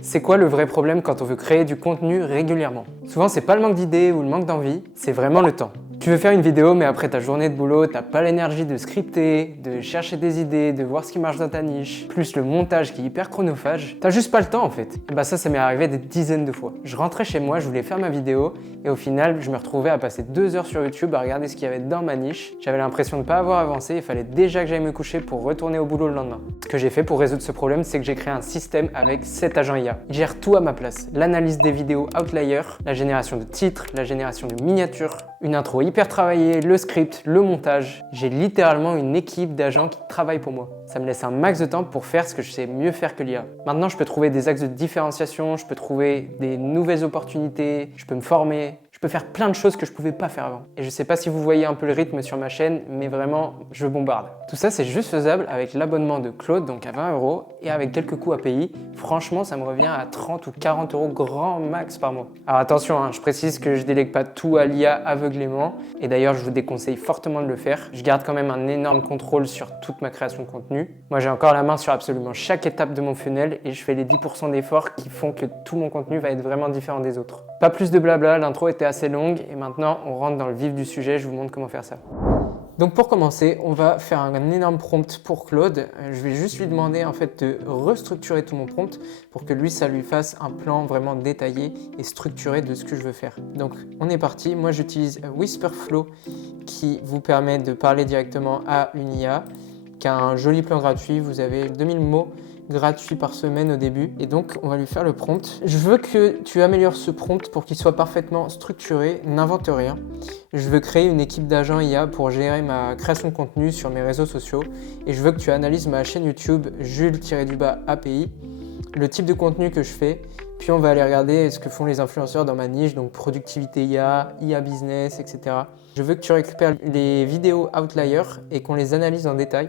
C'est quoi le vrai problème quand on veut créer du contenu régulièrement? Souvent, c'est pas le manque d'idées ou le manque d'envie, c'est vraiment le temps. Tu veux faire une vidéo, mais après ta journée de boulot, t'as pas l'énergie de scripter, de chercher des idées, de voir ce qui marche dans ta niche, plus le montage qui est hyper chronophage. T'as juste pas le temps en fait. Et bah ça m'est arrivé des dizaines de fois. Je rentrais chez moi, je voulais faire ma vidéo, et au final, je me retrouvais à passer 2 heures sur YouTube à regarder ce qu'il y avait dans ma niche. J'avais l'impression de pas avoir avancé, il fallait déjà que j'aille me coucher pour retourner au boulot le lendemain. Ce que j'ai fait pour résoudre ce problème, c'est que j'ai créé un système avec 7 agents IA. Ils gèrent tout à ma place. L'analyse des vidéos outlier, la génération de titres, la génération de miniatures, une intro hyper travaillée, le script, le montage. J'ai littéralement une équipe d'agents qui travaillent pour moi. Ça me laisse un max de temps pour faire ce que je sais mieux faire que l'IA. Maintenant, je peux trouver des axes de différenciation, je peux trouver des nouvelles opportunités, je peux me former. Je peux faire plein de choses que je pouvais pas faire avant. Et je sais pas si vous voyez un peu le rythme sur ma chaîne, mais vraiment, je bombarde. Tout ça, c'est juste faisable avec l'abonnement de Claude, donc à 20 € et avec quelques coûts à payer. Franchement, ça me revient à 30 ou 40 € grand max par mois. Alors attention, je précise que je délègue pas tout à l'IA aveuglément. Et d'ailleurs, je vous déconseille fortement de le faire. Je garde quand même un énorme contrôle sur toute ma création de contenu. Moi, j'ai encore la main sur absolument chaque étape de mon funnel et je fais les 10% d'efforts qui font que tout mon contenu va être vraiment différent des autres. Pas plus de blabla, l'intro était assez longue et maintenant on rentre dans le vif du sujet, je vous montre comment faire ça. Donc pour commencer, on va faire un énorme prompt pour Claude. Je vais juste lui demander en fait de restructurer tout mon prompt pour que lui ça lui fasse un plan vraiment détaillé et structuré de ce que je veux faire. Donc on est parti, moi j'utilise Whisperflow qui vous permet de parler directement à une IA, qui a un joli plan gratuit, vous avez 2000 mots gratuit par semaine au début et donc on va lui faire le prompt. Je veux que tu améliores ce prompt pour qu'il soit parfaitement structuré, n'invente rien. Je veux créer une équipe d'agents IA pour gérer ma création de contenu sur mes réseaux sociaux et je veux que tu analyses ma chaîne YouTube Jules-API, le type de contenu que je fais, puis on va aller regarder ce que font les influenceurs dans ma niche, donc productivité IA, IA business, etc. Je veux que tu récupères les vidéos outlier et qu'on les analyse en détail.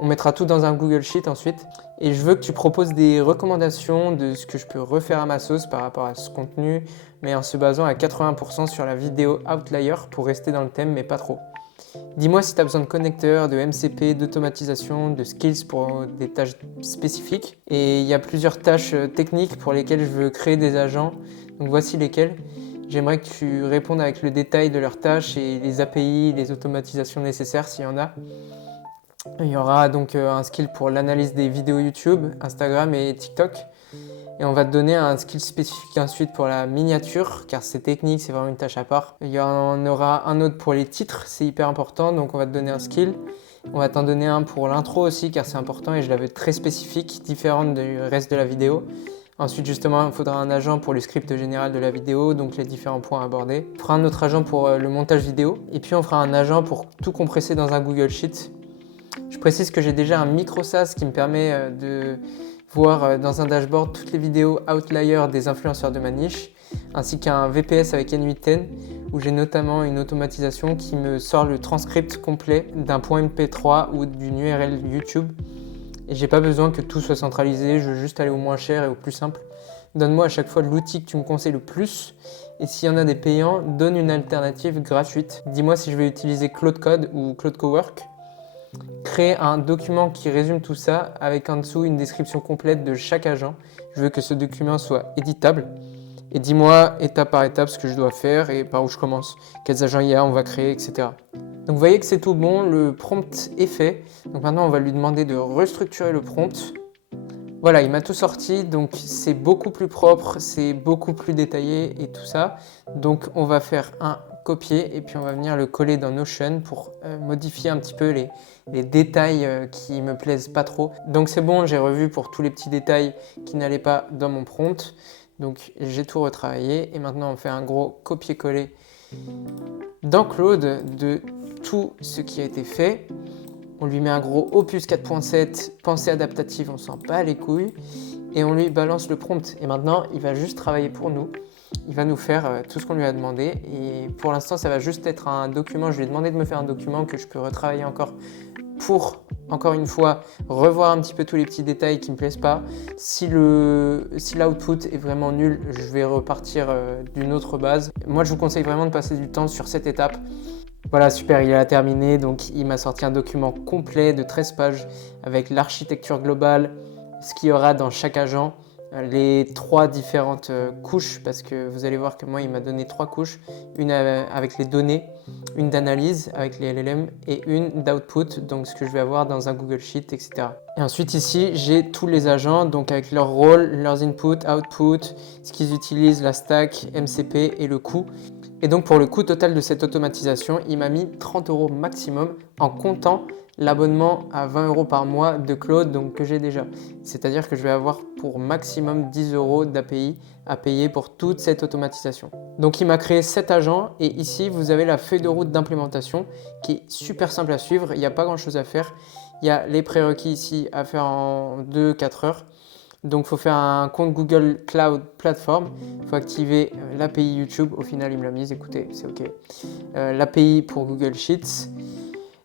On mettra tout dans un Google Sheet ensuite. Et je veux que tu proposes des recommandations de ce que je peux refaire à ma sauce par rapport à ce contenu, mais en se basant à 80% sur la vidéo outlier pour rester dans le thème, mais pas trop. Dis-moi si tu as besoin de connecteurs, de MCP, d'automatisation, de skills pour des tâches spécifiques. Et il y a plusieurs tâches techniques pour lesquelles je veux créer des agents. Donc voici lesquelles. J'aimerais que tu répondes avec le détail de leurs tâches et les API, les automatisations nécessaires s'il y en a. Il y aura donc un skill pour l'analyse des vidéos YouTube, Instagram et TikTok. Et on va te donner un skill spécifique ensuite pour la miniature, car c'est technique, c'est vraiment une tâche à part. Il y en aura un autre pour les titres, c'est hyper important, donc on va te donner un skill. On va t'en donner un pour l'intro aussi, car c'est important et je la veux très spécifique, différente du reste de la vidéo. Ensuite, justement, il faudra un agent pour le script général de la vidéo, donc les différents points abordés. On fera un autre agent pour le montage vidéo. Et puis, on fera un agent pour tout compresser dans un Google Sheet. Je précise que j'ai déjà un micro SaaS qui me permet de voir dans un dashboard toutes les vidéos outlier des influenceurs de ma niche, ainsi qu'un VPS avec N8N où j'ai notamment une automatisation qui me sort le transcript complet d'un point MP3 ou d'une URL YouTube. Et j'ai pas besoin que tout soit centralisé, je veux juste aller au moins cher et au plus simple. Donne-moi à chaque fois l'outil que tu me conseilles le plus et s'il y en a des payants, donne une alternative gratuite. Dis-moi si je vais utiliser Claude Code ou Claude Cowork. Créer un document qui résume tout ça avec en dessous une description complète de chaque agent. Je veux que ce document soit éditable. Et dis-moi étape par étape ce que je dois faire et par où je commence, quels agents IA on va créer, etc. Donc vous voyez que c'est tout bon, le prompt est fait. Donc maintenant on va lui demander de restructurer le prompt. Voilà, il m'a tout sorti, donc c'est beaucoup plus propre, c'est beaucoup plus détaillé et tout ça. Donc on va faire un copier et puis on va venir le coller dans Notion pour modifier un petit peu les détails qui me plaisent pas trop. Donc c'est bon, j'ai revu pour tous les petits détails qui n'allaient pas dans mon prompt. Donc j'ai tout retravaillé et maintenant on fait un gros copier-coller dans Claude de tout ce qui a été fait. On lui met un gros opus 4.7, pensée adaptative, on s'en bat les couilles et on lui balance le prompt. Et maintenant il va juste travailler pour nous. Il va nous faire tout ce qu'on lui a demandé et pour l'instant ça va juste être un document. Je lui ai demandé de me faire un document que je peux retravailler encore pour, encore une fois, revoir un petit peu tous les petits détails qui ne me plaisent pas. Si l'output est vraiment nul, je vais repartir d'une autre base. Moi je vous conseille vraiment de passer du temps sur cette étape. Voilà, super, il a terminé, donc il m'a sorti un document complet de 13 pages avec l'architecture globale, ce qu'il y aura dans chaque agent, les 3 différentes couches, parce que vous allez voir que moi il m'a donné 3 couches, une avec les données, une d'analyse avec les LLM et une d'output, donc ce que je vais avoir dans un Google Sheet, etc. Et ensuite ici j'ai tous les agents, donc avec leur rôle, leurs inputs, output, ce qu'ils utilisent, la stack, MCP et le coût. Et donc pour le coût total de cette automatisation, il m'a mis 30 € maximum en comptant l'abonnement à 20 € par mois de Claude, donc que j'ai déjà. C'est-à-dire que je vais avoir pour maximum 10 € d'API à payer pour toute cette automatisation. Donc il m'a créé 7 agents et ici vous avez la feuille de route d'implémentation qui est super simple à suivre, il n'y a pas grand chose à faire. Il y a les prérequis ici à faire en 2-4 heures. Donc il faut faire un compte Google Cloud Platform, il faut activer l'API YouTube, au final il me l'a mise, écoutez, c'est ok. L'API pour Google Sheets.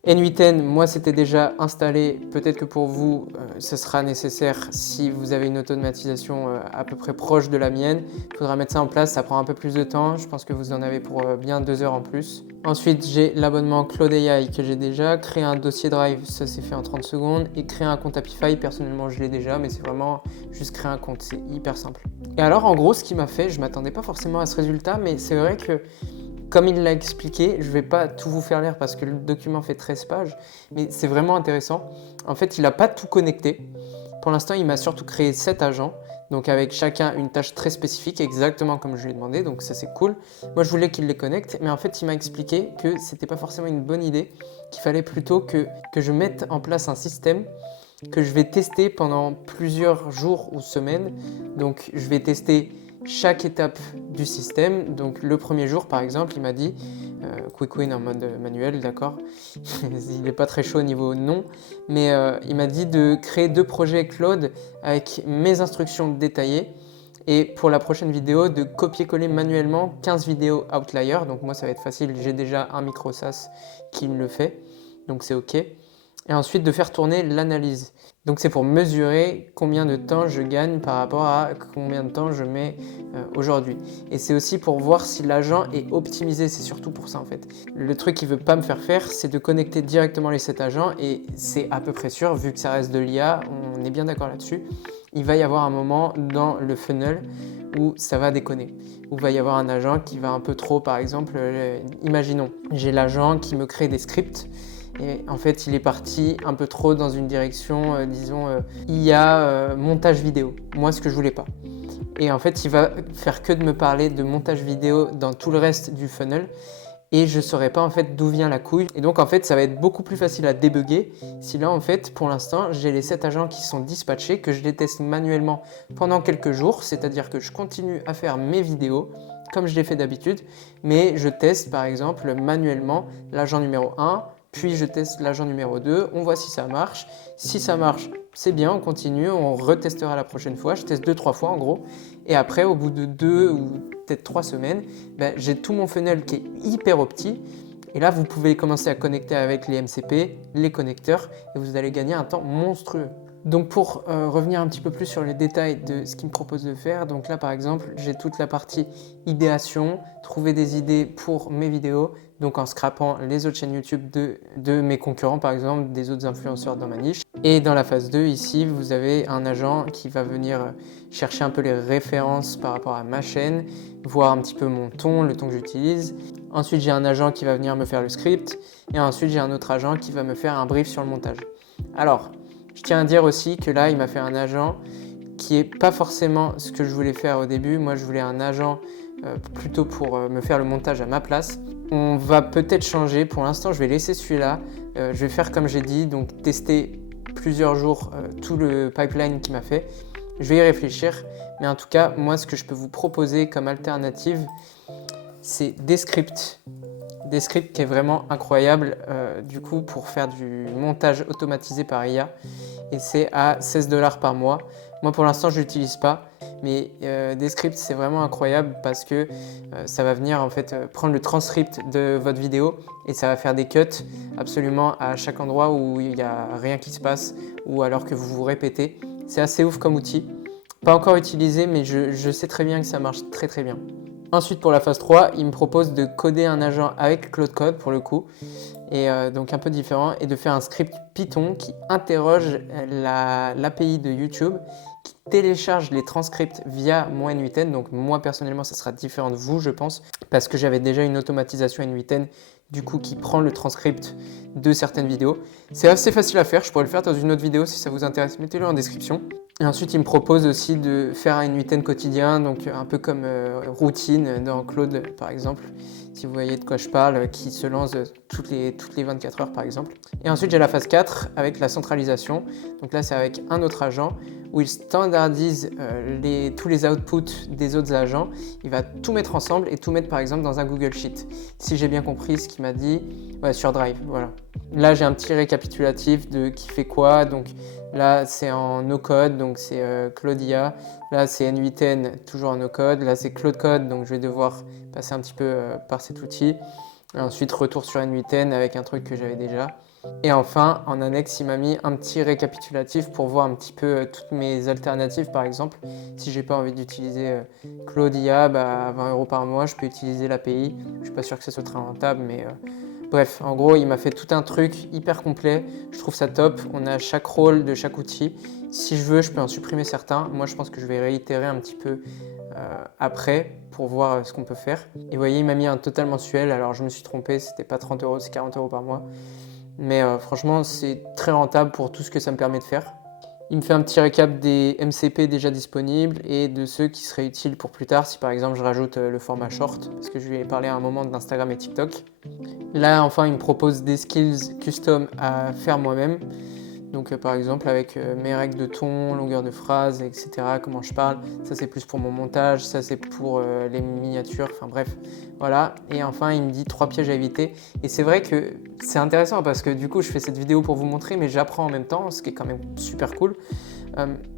N8N, moi c'était déjà installé, peut-être que pour vous ce sera nécessaire si vous avez une automatisation à peu près proche de la mienne. Il faudra mettre ça en place, ça prend un peu plus de temps, je pense que vous en avez pour bien 2 heures en plus. Ensuite j'ai l'abonnement Claude AI que j'ai déjà, créer un dossier Drive, ça s'est fait en 30 secondes, et créer un compte Apify, personnellement je l'ai déjà, mais c'est vraiment juste créer un compte, c'est hyper simple. Et alors en gros ce qui m'a fait, je m'attendais pas forcément à ce résultat, mais c'est vrai que comme il l'a expliqué, je ne vais pas tout vous faire lire parce que le document fait 13 pages, mais c'est vraiment intéressant. En fait, il n'a pas tout connecté. Pour l'instant, il m'a surtout créé 7 agents, donc avec chacun une tâche très spécifique, exactement comme je lui ai demandé, donc ça c'est cool. Moi, je voulais qu'il les connecte, mais en fait, il m'a expliqué que c'était pas forcément une bonne idée, qu'il fallait plutôt que je mette en place un système que je vais tester pendant plusieurs jours ou semaines. Donc, je vais tester chaque étape du système. Donc le premier jour par exemple il m'a dit quick win en mode manuel, d'accord. Il n'est pas très chaud au niveau nom, mais il m'a dit de créer 2 projets Claude avec mes instructions détaillées et pour la prochaine vidéo de copier-coller manuellement 15 vidéos Outlier. Donc moi ça va être facile, j'ai déjà un micro SaaS qui me le fait, donc c'est ok. Et ensuite de faire tourner l'analyse. Donc c'est pour mesurer combien de temps je gagne par rapport à combien de temps je mets aujourd'hui. Et c'est aussi pour voir si l'agent est optimisé, c'est surtout pour ça en fait. Le truc qu'il ne veut pas me faire faire, c'est de connecter directement les 7 agents et c'est à peu près sûr, vu que ça reste de l'IA, on est bien d'accord là-dessus. Il va y avoir un moment dans le funnel où ça va déconner, où il va y avoir un agent qui va un peu trop, par exemple, imaginons, j'ai l'agent qui me crée des scripts. Et en fait, il est parti un peu trop dans une direction, disons, IA, montage vidéo. Moi, ce que je voulais pas. Et en fait, il va faire que de me parler de montage vidéo dans tout le reste du funnel. Et je ne saurais pas en fait d'où vient la couille. Et donc en fait, ça va être beaucoup plus facile à débugger si là en fait, pour l'instant, j'ai les 7 agents qui sont dispatchés, que je les teste manuellement pendant quelques jours. C'est-à-dire que je continue à faire mes vidéos comme je l'ai fait d'habitude. Mais je teste par exemple manuellement l'agent numéro 1, puis je teste l'agent numéro 2, on voit si ça marche. Si ça marche, c'est bien, on continue, on retestera la prochaine fois. Je teste 2-3 fois en gros. Et après, au bout de 2 ou peut-être 3 semaines, j'ai tout mon funnel qui est hyper opti. Et là, vous pouvez commencer à connecter avec les MCP, les connecteurs, et vous allez gagner un temps monstrueux. Donc pour revenir un petit peu plus sur les détails de ce qu'il me propose de faire, donc là par exemple j'ai toute la partie idéation, trouver des idées pour mes vidéos, donc en scrapant les autres chaînes YouTube de mes concurrents par exemple, des autres influenceurs dans ma niche. Et dans la phase 2 ici vous avez un agent qui va venir chercher un peu les références par rapport à ma chaîne, voir un petit peu mon ton, le ton que j'utilise. Ensuite j'ai un agent qui va venir me faire le script et ensuite j'ai un autre agent qui va me faire un brief sur le montage. Alors, je tiens à dire aussi que là, il m'a fait un agent qui n'est pas forcément ce que je voulais faire au début. Moi, je voulais un agent plutôt pour me faire le montage à ma place. On va peut-être changer. Pour l'instant, je vais laisser celui-là. Je vais faire comme j'ai dit, donc tester plusieurs jours tout le pipeline qu'il m'a fait. Je vais y réfléchir. Mais en tout cas, moi, ce que je peux vous proposer comme alternative, c'est Descript. Descript qui est vraiment incroyable du coup pour faire du montage automatisé par IA et c'est à 16 $ par mois. Moi pour l'instant je l'utilise pas mais Descript c'est vraiment incroyable parce que ça va venir en fait prendre le transcript de votre vidéo et ça va faire des cuts absolument à chaque endroit où il n'y a rien qui se passe ou alors que vous vous répétez. C'est assez ouf comme outil. Pas encore utilisé mais je sais très bien que ça marche très très bien. Ensuite pour la phase 3, il me propose de coder un agent avec Claude Code pour le coup. et donc un peu différent, et de faire un script Python qui interroge l'API de YouTube, qui télécharge les transcripts via mon N8N. Donc moi personnellement ça sera différent de vous je pense, parce que j'avais déjà une automatisation N8N du coup qui prend le transcript de certaines vidéos. C'est assez facile à faire, je pourrais le faire dans une autre vidéo si ça vous intéresse, mettez-le en description. Et ensuite il me propose aussi de faire un N8N quotidien, donc un peu comme routine dans Claude par exemple, si vous voyez de quoi je parle, qui se lance toutes les 24 heures par exemple. Et ensuite j'ai la phase 4 avec la centralisation, donc là c'est avec un autre agent où il standardise tous les outputs des autres agents. Il va tout mettre ensemble et tout mettre par exemple dans un Google Sheet. Si j'ai bien compris ce qu'il m'a dit, ouais, sur Drive, voilà. Là j'ai un petit récapitulatif de qui fait quoi, donc là c'est en no-code, donc c'est Claude IA. Là c'est N8N, toujours en no-code. Là c'est Claude Code, donc je vais devoir passer un petit peu par cet outil. Et ensuite retour sur N8N avec un truc que j'avais déjà. Et enfin, en annexe, il m'a mis un petit récapitulatif pour voir un petit peu toutes mes alternatives. Par exemple, si j'ai pas envie d'utiliser Claude IA, à 20 € par mois, je peux utiliser l'API. Je suis pas sûr que ce soit très rentable, mais bref, en gros, il m'a fait tout un truc hyper complet. Je trouve ça top. On a chaque rôle de chaque outil. Si je veux, je peux en supprimer certains. Moi, je pense que je vais réitérer un petit peu après pour voir ce qu'on peut faire. Et vous voyez, il m'a mis un total mensuel. Alors, je me suis trompé, c'était pas 30 €, c'est 40 € par mois. Mais franchement, c'est très rentable pour tout ce que ça me permet de faire. Il me fait un petit récap des MCP déjà disponibles et de ceux qui seraient utiles pour plus tard, si par exemple je rajoute le format short, parce que je lui ai parlé à un moment d'Instagram et TikTok. Là, enfin, il me propose des skills custom à faire moi-même. Donc par exemple avec mes règles de ton, longueur de phrase, etc., comment je parle. Ça c'est plus pour mon montage, ça c'est pour les miniatures, enfin bref, voilà. Et enfin il me dit 3 pièges à éviter. Et c'est vrai que c'est intéressant parce que du coup je fais cette vidéo pour vous montrer, mais j'apprends en même temps, ce qui est quand même super cool.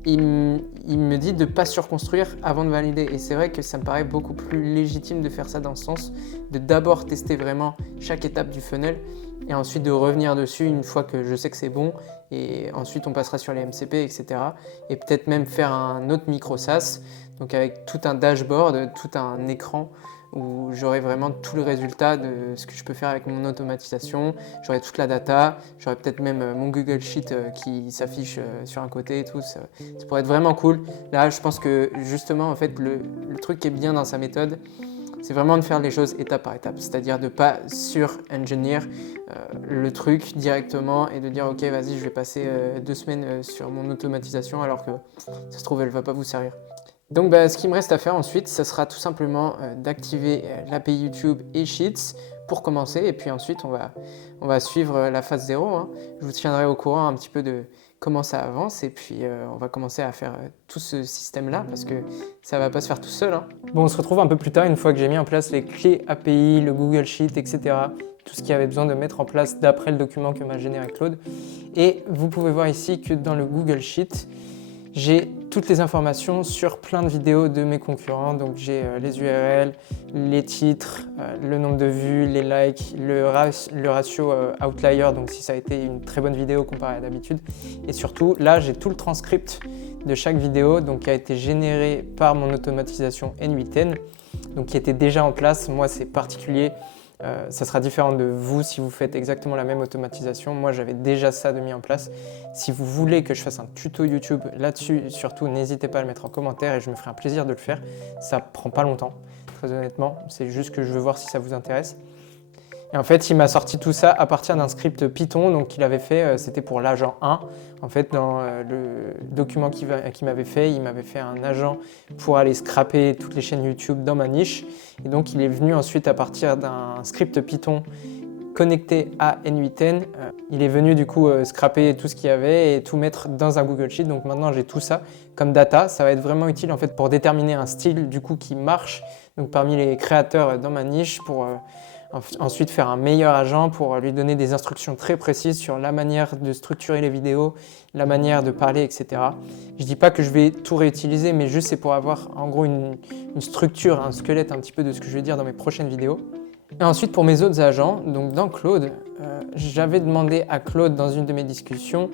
Il me dit de ne pas surconstruire avant de valider. Et c'est vrai que ça me paraît beaucoup plus légitime de faire ça dans ce sens, de d'abord tester vraiment chaque étape du funnel et ensuite de revenir dessus une fois que je sais que c'est bon. Et ensuite on passera sur les MCP, etc. Et peut-être même faire un autre micro SaaS, donc avec tout un dashboard, tout un écran où j'aurai vraiment tout le résultat de ce que je peux faire avec mon automatisation. J'aurai toute la data, j'aurai peut-être même mon Google Sheet qui s'affiche sur un côté et tout. Ça pourrait être vraiment cool. Là, je pense que justement, en fait, le truc qui est bien dans sa méthode, c'est vraiment de faire les choses étape par étape. C'est-à-dire de ne pas sur-engineer le truc directement et de dire ok, vas-y, je vais passer 2 semaines sur mon automatisation alors que ça se trouve, elle ne va pas vous servir. Donc ce qui me reste à faire ensuite, ça sera tout simplement d'activer l'API YouTube et Sheets pour commencer. Et puis ensuite, on va suivre la phase 0. Hein. Je vous tiendrai au courant un petit peu de comment ça avance. Et puis, on va commencer à faire tout ce système-là parce que ça ne va pas se faire tout seul. Hein. Bon, on se retrouve un peu plus tard, une fois que j'ai mis en place les clés API, le Google Sheet, etc. Tout ce qu'il y avait besoin de mettre en place d'après le document que m'a généré Claude. Et vous pouvez voir ici que dans le Google Sheet, j'ai toutes les informations sur plein de vidéos de mes concurrents. Donc j'ai les URL, les titres, le nombre de vues, les likes, le ratio outlier, donc si ça a été une très bonne vidéo comparé à d'habitude. Et surtout, là, j'ai tout le transcript de chaque vidéo donc, qui a été généré par mon automatisation N8N, donc qui était déjà en place. Moi, c'est particulier. Ça sera différent de vous si vous faites exactement la même automatisation. Moi, j'avais déjà ça de mis en place. Si vous voulez que je fasse un tuto YouTube là-dessus, surtout, n'hésitez pas à le mettre en commentaire et je me ferai un plaisir de le faire. Ça prend pas longtemps, très honnêtement. C'est juste que je veux voir si ça vous intéresse. Et en fait, il m'a sorti tout ça à partir d'un script Python donc qu'il avait fait, c'était pour l'agent 1. En fait, dans le document qu'il m'avait fait, il m'avait fait un agent pour aller scraper toutes les chaînes YouTube dans ma niche. Et donc, il est venu ensuite à partir d'un script Python connecté à N8N. Il est venu du coup scraper tout ce qu'il y avait et tout mettre dans un Google Sheet. Donc maintenant, j'ai tout ça comme data. Ça va être vraiment utile en fait pour déterminer un style du coup qui marche donc parmi les créateurs dans ma niche pour ensuite faire un meilleur agent pour lui donner des instructions très précises sur la manière de structurer les vidéos, la manière de parler, etc. Je ne dis pas que je vais tout réutiliser, mais juste c'est pour avoir en gros une structure, un squelette un petit peu de ce que je vais dire dans mes prochaines vidéos. Et ensuite, pour mes autres agents, donc dans Claude, j'avais demandé à Claude dans une de mes discussions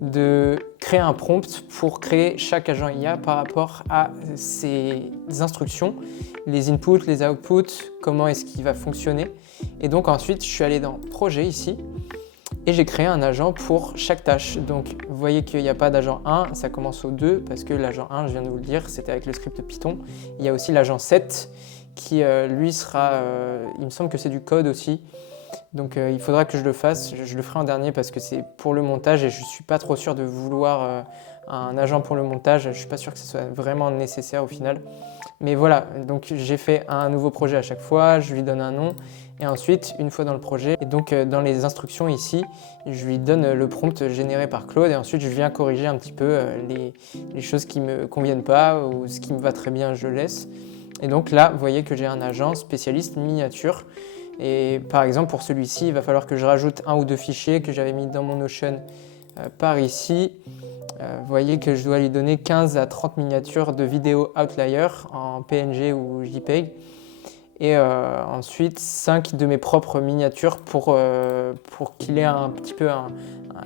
de créer un prompt pour créer chaque agent IA par rapport à ses instructions, les inputs, les outputs, comment est-ce qu'il va fonctionner. Et donc ensuite, je suis allé dans Projet ici et j'ai créé un agent pour chaque tâche. Donc vous voyez qu'il n'y a pas d'agent 1, ça commence au 2 parce que l'agent 1, je viens de vous le dire, c'était avec le script Python. Il y a aussi l'agent 7 qui lui sera, il me semble que c'est du code aussi, donc il faudra que je le fasse, je le ferai en dernier parce que c'est pour le montage et je ne suis pas trop sûr de vouloir un agent pour le montage, je ne suis pas sûr que ce soit vraiment nécessaire au final. Mais voilà, donc j'ai fait un nouveau projet à chaque fois, je lui donne un nom et ensuite, une fois dans le projet, et donc dans les instructions ici, je lui donne le prompt généré par Claude et ensuite je viens corriger un petit peu les choses qui ne me conviennent pas ou ce qui me va très bien, je laisse. Et donc là, vous voyez que j'ai un agent spécialiste miniature. Et par exemple, pour celui-ci, il va falloir que je rajoute un ou deux fichiers que j'avais mis dans mon Notion par ici. Vous voyez que je dois lui donner 15 à 30 miniatures de vidéos outlier en PNG ou JPEG. Et ensuite, 5 de mes propres miniatures pour qu'il ait un petit peu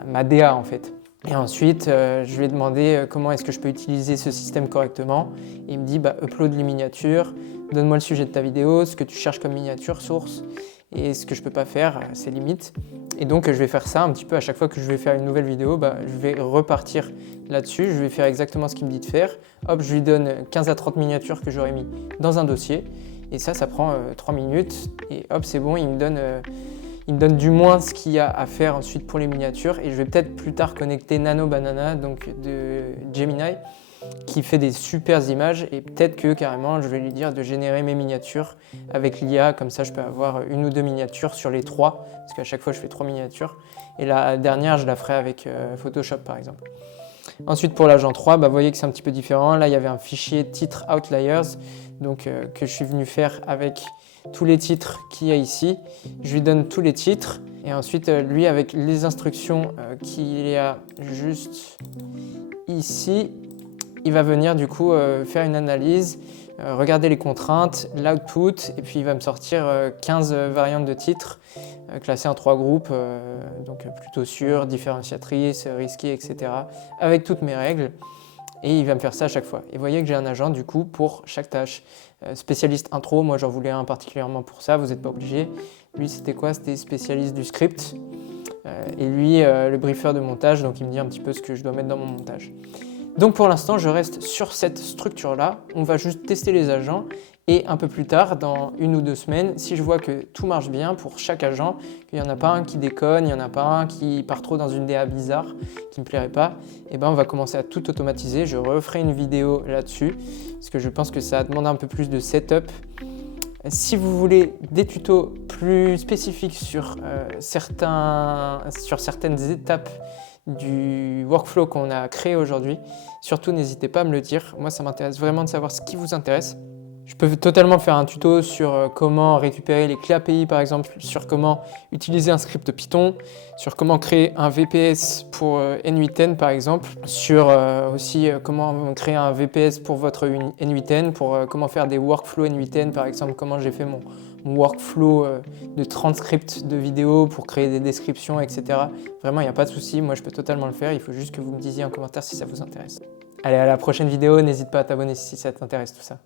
ma DA en fait. Et ensuite, je lui ai demandé comment est-ce que je peux utiliser ce système correctement. Et il me dit, upload les miniatures, donne-moi le sujet de ta vidéo, ce que tu cherches comme miniature, source, et ce que je peux pas faire, c'est limite. Et donc, je vais faire ça un petit peu à chaque fois que je vais faire une nouvelle vidéo, je vais repartir là-dessus, je vais faire exactement ce qu'il me dit de faire. Hop, je lui donne 15 à 30 miniatures que j'aurais mis dans un dossier. Et ça prend 3 minutes. Et hop, c'est bon, il me donne du moins ce qu'il y a à faire ensuite pour les miniatures et je vais peut-être plus tard connecter Nano Banana donc de Gemini qui fait des super images et peut-être que carrément je vais lui dire de générer mes miniatures avec l'IA, comme ça je peux avoir une ou deux miniatures sur les 3 parce qu'à chaque fois je fais 3 miniatures et la dernière je la ferai avec Photoshop par exemple. Ensuite pour l'agent 3, vous voyez que c'est un petit peu différent. Là il y avait un fichier titre outliers donc, que je suis venu faire avec tous les titres qu'il y a ici. Je lui donne tous les titres et ensuite lui avec les instructions qu'il y a juste ici, il va venir du coup faire une analyse, regarder les contraintes, l'output et puis il va me sortir 15 variantes de titres classées en 3 groupes, donc plutôt sûr, différenciatrice, risqué, etc. avec toutes mes règles. Et il va me faire ça à chaque fois. Et vous voyez que j'ai un agent du coup pour chaque tâche. Spécialiste intro, moi j'en voulais un particulièrement pour ça, vous n'êtes pas obligé. Lui c'était quoi? C'était spécialiste du script. Et lui le briefer de montage, donc il me dit un petit peu ce que je dois mettre dans mon montage. Donc pour l'instant je reste sur cette structure là, on va juste tester les agents. Et un peu plus tard, dans 1 ou 2 semaines, si je vois que tout marche bien pour chaque agent, qu'il n'y en a pas un qui déconne, il n'y en a pas un qui part trop dans une DA bizarre, qui ne me plairait pas, et on va commencer à tout automatiser. Je referai une vidéo là-dessus, parce que je pense que ça demande un peu plus de setup. Si vous voulez des tutos plus spécifiques sur certaines étapes du workflow qu'on a créé aujourd'hui, surtout n'hésitez pas à me le dire. Moi, ça m'intéresse vraiment de savoir ce qui vous intéresse. Je peux totalement faire un tuto sur comment récupérer les clés API par exemple, sur comment utiliser un script Python, sur comment créer un VPS pour N8N par exemple, sur aussi comment créer un VPS pour votre N8N, pour comment faire des workflows N8N par exemple, comment j'ai fait mon workflow de 30 scripts de vidéos pour créer des descriptions, etc. Vraiment, il n'y a pas de souci, moi je peux totalement le faire, il faut juste que vous me disiez en commentaire si ça vous intéresse. Allez, à la prochaine vidéo, n'hésite pas à t'abonner si ça t'intéresse tout ça.